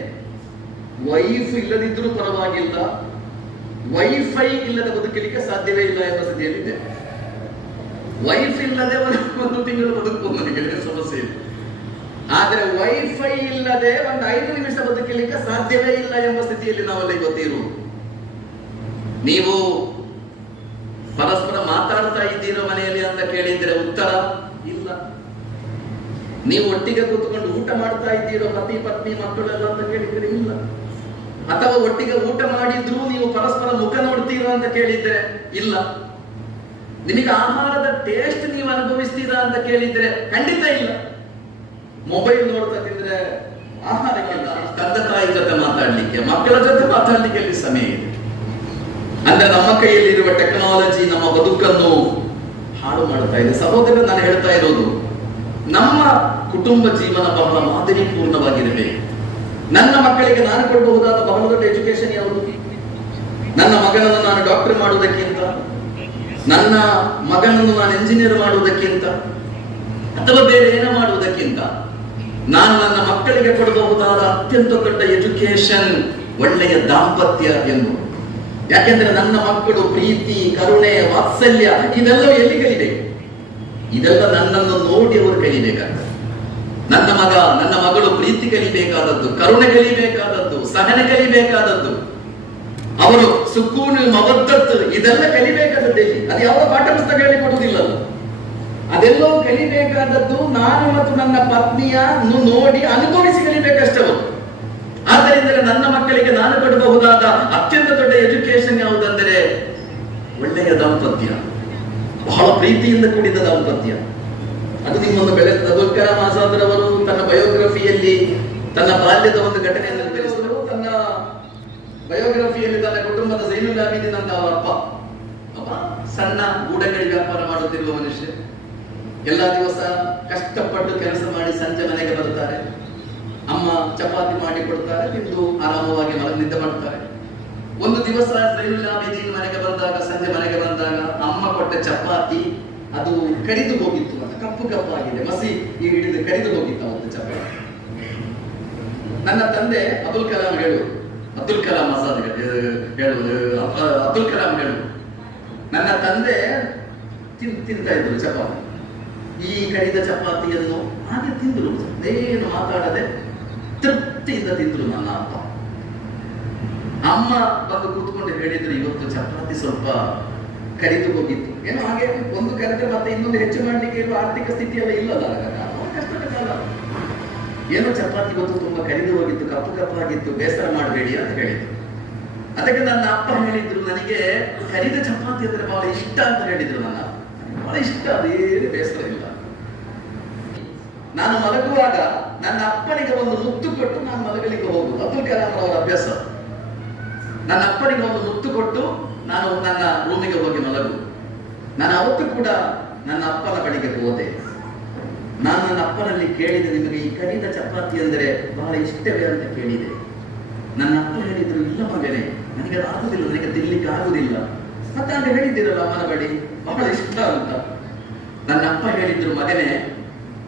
ವೈಫ್ ಇಲ್ಲದಿದ್ರೂ ಪರವಾಗಿಲ್ಲ, ವೈಫೈ ಇಲ್ಲದೆ ಬದುಕಲಿಕ್ಕೆ ಸಾಧ್ಯವೇ ಇಲ್ಲ ಎಂಬ ಸ್ಥಿತಿಯಲ್ಲಿದೆ. ವೈಫ್ ಇಲ್ಲದೆ ಒಂದು ತಿಂಗಳು ಬದುಕಬಹುದು, ನನಗೆ ಸಮಸ್ಯೆ ಇಲ್ಲ. ಆದರೆ ವೈಫೈ ಇಲ್ಲದೆ ಒಂದು 5 ನಿಮಿಷ ಬದುಕಲಿಕ್ಕೆ ಸಾಧ್ಯವೇ ಇಲ್ಲ ಎಂಬ ಸ್ಥಿತಿಯಲ್ಲಿ ನಾವೆಲ್ಲ ಇವತ್ತಿರುವುದು. ನೀವು ಪರಸ್ಪರ ಮಾತಾಡ್ತಾ ಇದ್ದೀರೋ ಮನೆಯಲ್ಲಿ ಅಂತ ಕೇಳಿದ್ರೆ ಉತ್ತರ ಇಲ್ಲ. ನೀವು ಒಟ್ಟಿಗೆ ಕೂತ್ಕೊಂಡು ಊಟ ಮಾಡ್ತಾ ಇದ್ದೀರೋ ಪತಿ ಪತ್ನಿ ಮಕ್ಕಳೆಲ್ಲ ಅಂತ ಕೇಳಿದ್ರೆ ಇಲ್ಲ. ಅಥವಾ ಒಟ್ಟಿಗೆ ಊಟ ಮಾಡಿದ್ರೂ ನೀವು ಪರಸ್ಪರ ಮುಖ ನೋಡ್ತೀರಾ ಅಂತ ಕೇಳಿದ್ರೆ ಇಲ್ಲ. ನಿಮಗೆ ಆಹಾರದ ಟೇಸ್ಟ್ ನೀವು ಅನುಭವಿಸ್ತೀರಾ ಅಂತ ಕೇಳಿದ್ರೆ ಖಂಡಿತ ಇಲ್ಲ. ಮೊಬೈಲ್ ನೋಡ್ತಾ ತಿಂದ್ರೆ ಆಹಾರಕ್ಕೆ, ತಂದೆ ತಾಯಿ ಜೊತೆ ಮಾತಾಡ್ಲಿಕ್ಕೆ, ಮಕ್ಕಳ ಜೊತೆ ಮಾತಾಡ್ಲಿಕ್ಕೆ ಅಲ್ಲಿ ಸಮಯ ಇದೆ. ಅಂದ್ರೆ ನಮ್ಮ ಕೈಯಲ್ಲಿರುವ ಟೆಕ್ನಾಲಜಿ ನಮ್ಮ ಬದುಕನ್ನು ಹಾಳು ಮಾಡ್ತಾ ಇದೆ. ಸಹೋದರ, ನಾನು ಹೇಳ್ತಾ ಇರೋದು, ನಮ್ಮ ಕುಟುಂಬ ಜೀವನ ಬಹಳ ಮಾದರಿ ಪೂರ್ಣವಾಗಿರಬೇಕು. ನನ್ನ ಮಕ್ಕಳಿಗೆ ನಾನು ಕೊಡಬಹುದಾದ ಬಹಳ ದೊಡ್ಡ ಎಜುಕೇಶನ್ ಯಾವುದು? ನನ್ನ ಮಗನನ್ನು ನಾನು ಡಾಕ್ಟರ್ ಮಾಡುವುದಕ್ಕಿಂತ, ನನ್ನ ಮಗನನ್ನು ನಾನು ಎಂಜಿನಿಯರ್ ಮಾಡುವುದಕ್ಕಿಂತ, ಅಥವಾ ಬೇರೆ ಏನೋ ಮಾಡುವುದಕ್ಕಿಂತ, ನಾನು ನನ್ನ ಮಕ್ಕಳಿಗೆ ಕೊಡಬಹುದಾದ ಅತ್ಯಂತ ದೊಡ್ಡ ಎಜುಕೇಶನ್ ಒಳ್ಳೆಯ ದಾಂಪತ್ಯ ಎಂದು. ಯಾಕೆಂದ್ರೆ ನನ್ನ ಮಕ್ಕಳು ಪ್ರೀತಿ, ಕರುಣೆ, ವಾತ್ಸಲ್ಯ ಇದೆಲ್ಲ ಎಲ್ಲಿ ಕಲಿಬೇಕು? ಇದೆಲ್ಲ ನನ್ನನ್ನು ನೋಡಿ ಅವರು ಕಲಿಬೇಕಾಗ್ತದೆ. ನನ್ನ ಮಗ, ನನ್ನ ಮಗಳು ಪ್ರೀತಿ ಕಲಿಬೇಕಾದದ್ದು, ಕರುಣೆ ಕಲಿಬೇಕಾದದ್ದು, ಸಹನೆ ಕಲಿಬೇಕಾದದ್ದು, ಅವರು ಸುಕೂನು ಮವದ್ದತ್ತು ಇದೆಲ್ಲ ಕಲಿಬೇಕಾದದ್ದು ಎಲ್ಲಿ? ಅದು ಯಾವ ಪಾಠ ಪುಸ್ತಕ ಹೇಳಿಕೊಡುವುದಿಲ್ಲ. ಅದೆಲ್ಲವೂ ಕಲಿಬೇಕಾದದ್ದು ನಾನು ಮತ್ತು ನನ್ನ ಪತ್ನಿಯನ್ನು ನೋಡಿ ಅನುಭವಿಸಿ ಕಲಿಬೇಕಷ್ಟೇ. ಆದ್ದರಿಂದ ನನ್ನ ಮಕ್ಕಳಿಗೆ ನಾನು ಕೊಡಬಹುದಾದ ಅತ್ಯಂತ ದೊಡ್ಡ ಎಜುಕೇಶನ್ ಯಾವುದಂದರೆ ಒಳ್ಳೆಯ ದಾಂಪತ್ಯ, ಬಹಳ ಪ್ರೀತಿಯಿಂದ ಕೂಡಿದ ದಾಂಪತ್ಯ. ಅದು ನಿಮ್ಮನ್ನು ಅಬುಲ್ ಕಲಾಂ ಆಜಾದ್ ರವರು ತನ್ನ ಬಯೋಗ್ರಫಿಯಲ್ಲಿ ತನ್ನ ಬಾಲ್ಯದ ಒಂದು ಘಟನೆಯನ್ನು ತಿಳಿಸಿದರು. ತನ್ನ ಬಯೋಗ್ರಫಿಯಲ್ಲಿ ತನ್ನ ಕುಟುಂಬದ ಝೈನುಲ್ ಆಬಿದೀನ್ ಅಂತ ಅವರ ಅಪ್ಪ ಸಣ್ಣ ಗೂಡಂಗಡಿ ವ್ಯಾಪಾರ ಮಾಡುತ್ತಿರುವ ಮನುಷ್ಯ. ಎಲ್ಲ ದಿವಸ ಕಷ್ಟಪಟ್ಟು ಕೆಲಸ ಮಾಡಿ ಸಂಜೆ ಮನೆಗೆ ಬರ್ತಾರೆ. ಅಮ್ಮ ಚಪಾತಿ ಮಾಡಿ ಕೊಡ್ತಾರೆ, ತಿಂದು ಆರಾಮವಾಗಿ ನಿದ್ದೆ ಮಾಡ್ತಾರೆ. ಒಂದು ದಿವಸ ಝೈನುಲ್ ಆಬಿದೀನ್ ಮನೆಗೆ ಬಂದಾಗ, ಸಂಜೆ ಮನೆಗೆ ಬಂದಾಗ ಅಮ್ಮ ಕೊಟ್ಟ ಚಪಾತಿ ಅದು ಕರಿದು ಹೋಗಿತ್ತು, ಅದು ಕಪ್ಪು ಕಪ್ಪಾಗಿದೆ, ಮಸಿ ಹಿಡಿದು ಕರಿದು ಹೋಗಿತ್ತು ಅವತ್ತು ಚಪಾತಿ. ನನ್ನ ತಂದೆ ಅಬುಲ್ ಕಲಾಂ ಅಬ್ದುಲ್ ಕಲಾಂ ಆಜಾದ್ ಅಬ್ದುಲ್ ಕಲಾಂ ನನ್ನ ತಂದೆ ತಿಂತಾ ಇದ್ರು ಚಪಾತಿ. ಈ ಕರಿದ ಚಪಾತಿಯನ್ನು ಹಾಗೆ ತಿಂದ್ರು, ಏನು ಮಾತಾಡದೆ ತೃಪ್ತಿಯಿಂದ ತಿಂದ್ರು ನನ್ನ ಅಪ್ಪ. ಅಮ್ಮ ಬಂದು ಕೂತ್ಕೊಂಡು ಹೇಳಿದ್ರು, ಇವತ್ತು ಚಪಾತಿ ಸ್ವಲ್ಪ ಕರಿದು ಹೋಗಿತ್ತು, ಏನೋ ಹಾಗೆ ಒಂದು ಕರೆದ್ರೆ ಮತ್ತೆ ಇನ್ನೊಂದು ಹೆಚ್ಚು ಮಾಡ್ಲಿಕ್ಕೆ ಇರುವ ಆರ್ಥಿಕ ಸ್ಥಿತಿ ಎಲ್ಲ ಇಲ್ಲಲ್ಲ, ಕಷ್ಟದ ಕಾಲ. ಏನೋ ಚಪಾತಿ ಇವತ್ತು ತುಂಬಾ ಕರಿದು ಹೋಗಿತ್ತು, ಕಪ್ಪು ಕಪ್ಪಾಗಿತ್ತು, ಬೇಸರ ಮಾಡಬೇಡಿ ಅಂತ ಹೇಳಿದ್ರು. ಅದಕ್ಕೆ ನನ್ನ ಅಪ್ಪ ಹೇಳಿದ್ರು, ನನಗೆ ಕರಿದ ಚಪಾತಿ ಅಂದ್ರೆ ಬಹಳ ಇಷ್ಟ ಅಂತ ಹೇಳಿದ್ರು. ನನ್ನ ಬಹಳ ಇಷ್ಟ, ಅದೇನು ಬೇಸರ ಇಲ್ಲ. ನಾನು ಮಲಗುವಾಗ ನನ್ನ ಅಪ್ಪನಿಗೆ ಒಂದು ಮುತ್ತು ಕೊಟ್ಟು ನಾನು ಮಲಗಲಿಕ್ಕೆ ಹೋಗುದು ಅಬ್ದುಲ್ ಕಲಾಂ ಅವರ ಅಭ್ಯಾಸ. ನನ್ನ ಅಪ್ಪನಿಗೆ ಒಂದು ಮುತ್ತು ಕೊಟ್ಟು ನಾನು ನನ್ನ ರೂಮಿಗೆ ಹೋಗಿ ಮಲಗು. ನಾನು ಅವತ್ತು ಕೂಡ ನನ್ನ ಅಪ್ಪನ ಬಳಿಗೆ ಹೋದೆ. ನಾನು ನನ್ನ ಅಪ್ಪನಲ್ಲಿ ಕೇಳಿದೆ, ನಿಮಗೆ ಈ ಕರಿದ ಚಪಾತಿ ಅಂದರೆ ಬಹಳ ಇಷ್ಟವೇ ಅಂತ ಕೇಳಿದೆ. ನನ್ನ ಅಪ್ಪ ಹೇಳಿದ್ರು, ಇಲ್ಲ ಮಗನೇ, ನನಗೆ ಅದು ಆಗುದಿಲ್ಲ, ನನಗೆ ತಿನ್ಲಿಕ್ಕೆ ಆಗುದಿಲ್ಲ. ಮತ್ತೆ ಹಾಗೆ ಹೇಳಿದ್ದೀರಲ್ಲ ಅಮ್ಮನ ಬಳಿ ಬಹಳ ಇಷ್ಟ ಅಂತ. ನನ್ನ ಅಪ್ಪ ಹೇಳಿದ್ರು, ಮಗನೇ,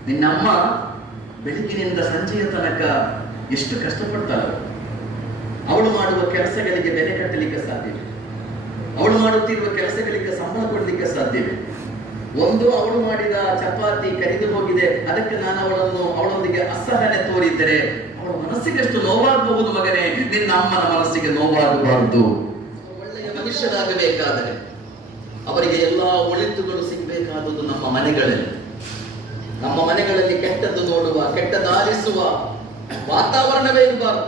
ನಿನ್ನಮ್ಮ ಬೆಳಗಿನಿಂದ ಸಂಜೆಯ ತನಕ ಎಷ್ಟು ಕಷ್ಟಪಡ್ತಾಳೆ. ಅವಳು ಮಾಡುವ ಕೆಲಸಗಳಿಗೆ ಬೆಲೆ ಕಟ್ಟಲಿಕ್ಕೆ ಸಾಧ್ಯವಿದೆ, ಅವಳು ಮಾಡುತ್ತಿರುವ ಕೆಲಸಗಳಿಗೆ ಸಂಬಳ ಕೊಡಲಿಕ್ಕೆ ಸಾಧ್ಯವಿದೆ. ಒಂದು, ಅವಳು ಮಾಡಿದ ಚಪಾತಿ ಕರಿದು ಹೋಗಿದೆ, ಅದಕ್ಕೆ ನಾನು ಅವಳೊಂದಿಗೆ ಅಸಹನೆ ತೋರಿದ್ದರೆ ಅವಳ ಮನಸ್ಸಿಗೆ ಎಷ್ಟು ನೋವಾಗಬಹುದು. ಮಗನೇ, ನಿನ್ನ ಅಮ್ಮನ ಮನಸ್ಸಿಗೆ ನೋವಾಗಬಾರದು. ಒಳ್ಳೆಯ ಮನುಷ್ಯರಾಗಬೇಕಾದರೆ ಅವರಿಗೆ ಎಲ್ಲಾ ಒಳಿತುಗಳು ಸಿಗಬೇಕಾದುದು ನಮ್ಮ ಮನೆಗಳಲ್ಲಿ. ನಮ್ಮ ಮನೆಗಳಲ್ಲಿ ಕೆಟ್ಟದ್ದು ನೋಡುವ, ಕೆಟ್ಟದಾಲಿಸುವ ವಾತಾವರಣವೇ ಇರಬಾರದು.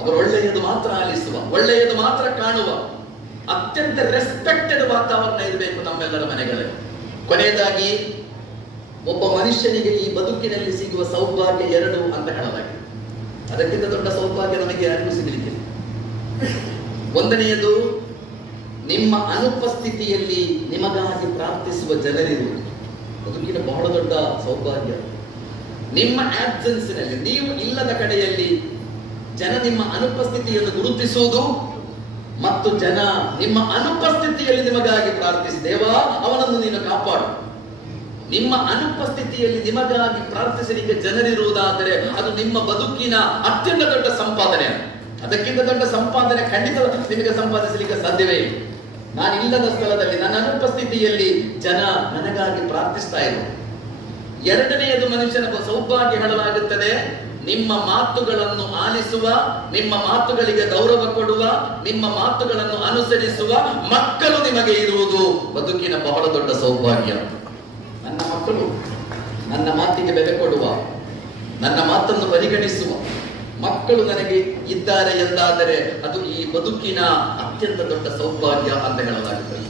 ಅವರು ಒಳ್ಳೆಯದು ಮಾತ್ರ ಆಲಿಸುವ, ಒಳ್ಳೆಯದು ಮಾತ್ರ ಕಾಣುವ ಅತ್ಯಂತ ರೆಸ್ಪೆಕ್ಟೆಡ್ ವಾತಾವರಣ ಇರಬೇಕು ನಮ್ಮೆಲ್ಲರ ಮನೆಗಳಲ್ಲಿ. ಕೊನೆಯದಾಗಿ, ಒಬ್ಬ ಮನುಷ್ಯನಿಗೆ ಈ ಬದುಕಿನಲ್ಲಿ ಸಿಗುವ ಸೌಭಾಗ್ಯ ಎರಡು ಅಂತ ಹೇಳಲಾಗಿದೆ. ಅದಕ್ಕಿಂತ ದೊಡ್ಡ ಸೌಭಾಗ್ಯ ನಮಗೆ ಯಾರಿಗೂ ಸಿಗಲಿಕ್ಕಿಲ್ಲ. ಒಂದನೆಯದು, ನಿಮ್ಮ ಅನುಪಸ್ಥಿತಿಯಲ್ಲಿ ನಿಮಗಾಗಿ ಪ್ರಾರ್ಥಿಸುವ ಜನರಿರುವುದು ಬದುಕಿನ ಬಹಳ ದೊಡ್ಡ ಸೌಭಾಗ್ಯ. ನಿಮ್ಮ ಆಬ್ಸೆನ್ಸ್ನಲ್ಲಿ, ನೀವು ಇಲ್ಲದ ಕಡೆಯಲ್ಲಿ ಜನ ನಿಮ್ಮ ಅನುಪಸ್ಥಿತಿಯನ್ನು ಗುರುತಿಸುವುದು ಮತ್ತು ಜನ ನಿಮ್ಮ ಅನುಪಸ್ಥಿತಿಯಲ್ಲಿ ನಿಮಗಾಗಿ ಪ್ರಾರ್ಥಿಸಿ, ದೇವಾ ಅವನನ್ನು ನೀನು ಕಾಪಾಡು. ನಿಮ್ಮ ಅನುಪಸ್ಥಿತಿಯಲ್ಲಿ ನಿಮಗಾಗಿ ಪ್ರಾರ್ಥಿಸಲಿಕ್ಕೆ ಜನರಿರುವುದಾದರೆ ಅದು ನಿಮ್ಮ ಬದುಕಿನ ಅತ್ಯಂತ ದೊಡ್ಡ ಸಂಪಾದನೆ. ಅದಕ್ಕಿಂತ ದೊಡ್ಡ ಸಂಪಾದನೆ ಖಂಡಿತ ನಿಮಗೆ ಸಂಪಾದಿಸಲಿಕ್ಕೆ ಸಾಧ್ಯವೇ ಇಲ್ಲ. ನಾನು ಇಲ್ಲದ ಸ್ಥಳದಲ್ಲಿ ನನ್ನ ಅನುಪಸ್ಥಿತಿಯಲ್ಲಿ ಜನ ನನಗಾಗಿ ಪ್ರಾರ್ಥಿಸ್ತಾ ಇರುವುದು. ಎರಡನೆಯದು, ಮನುಷ್ಯನ ಸೌಭಾಗ್ಯ ಹೇಳಲಾಗುತ್ತದೆ, ನಿಮ್ಮ ಮಾತುಗಳನ್ನು ಆಲಿಸುವ, ನಿಮ್ಮ ಮಾತುಗಳಿಗೆ ಗೌರವ ಕೊಡುವ, ನಿಮ್ಮ ಮಾತುಗಳನ್ನು ಅನುಸರಿಸುವ ಮಕ್ಕಳು ನಿಮಗೆ ಇರುವುದು ಬದುಕಿನ ಬಹಳ ದೊಡ್ಡ ಸೌಭಾಗ್ಯ. ನನ್ನ ಮಕ್ಕಳು ನನ್ನ ಮಾತಿಗೆ ಬೆಲೆ ಕೊಡುವ, ನನ್ನ ಮಾತನ್ನು ಪರಿಗಣಿಸುವ ಮಕ್ಕಳು ನನಗೆ ಇದ್ದಾರೆ ಎಂದಾದರೆ ಅದು ಈ ಬದುಕಿನ ಅತ್ಯಂತ ದೊಡ್ಡ ಸೌಭಾಗ್ಯ ಅಂತ ಹೇಳಲಾಗುತ್ತದೆ.